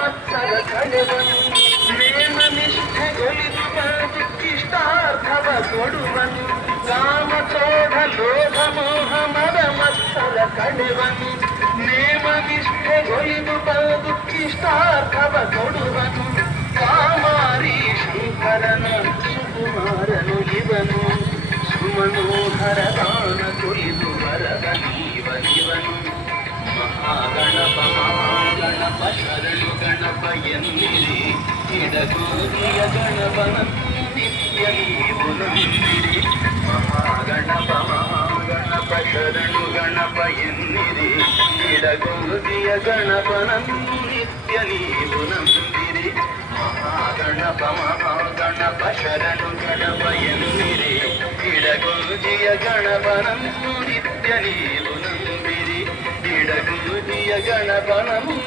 ಮತ್ಸರ ಕಳೆವನು ಪ್ರೇಮ ನಿಷ್ಠೆ ಒಲಿದುಕಿಷ್ಟಾರ್ಥವ ಕೊಡುವನು ಕಾಮ ಕ್ರೋಧ ಲೋಭ ಮೋಹ ಮದ ಮತ್ಸರ ಕಳೆವನು ನೇಮ ನಿಷ್ಠೆ ಒಲಿದು ದುಃಖಿಷ್ಟಾರ್ಥವ ಕೊಡುವನು ಕಾಮಾರಿ ಶಂಕರನು ಸುಕುಮಾರನು ಇವನು ಸುಮನೋಹರ ದಾನ ಕುರಿತು ವರದ ನೀವನಿವನು ಮಹಾಗಣಪ ಮಹಾಗಣಪ ಶರಣು ಗಣಪ ಎನ್ನಿರಿ ಇಡಗೂರಿಯ ಗಣಪನ ನಿತ್ಯ ನೀವು ನಂಬಿರಿ ಮಹಾಗಣಪ ಮಹಾಗಣಪ ಶರಣು ಗಣಪ ಎನ್ನಿರಿ ಇಡಗೂರಿಯ ಗಣಪನ ನಿತ್ಯ ನೀವು ನಂಬಿರಿ ಮಹಾಗಣಪ ಮಹಾಗಣಪ ಶರಣು ಗಣಪ ಎನ್ನಿರಿ ಇಡಗೂರಿಯ ಗಣಪನ ನಿತ್ಯ ನೀವು ನಂಬಿರಿ ಇಡಗೂರಿಯ ಗಣಪನ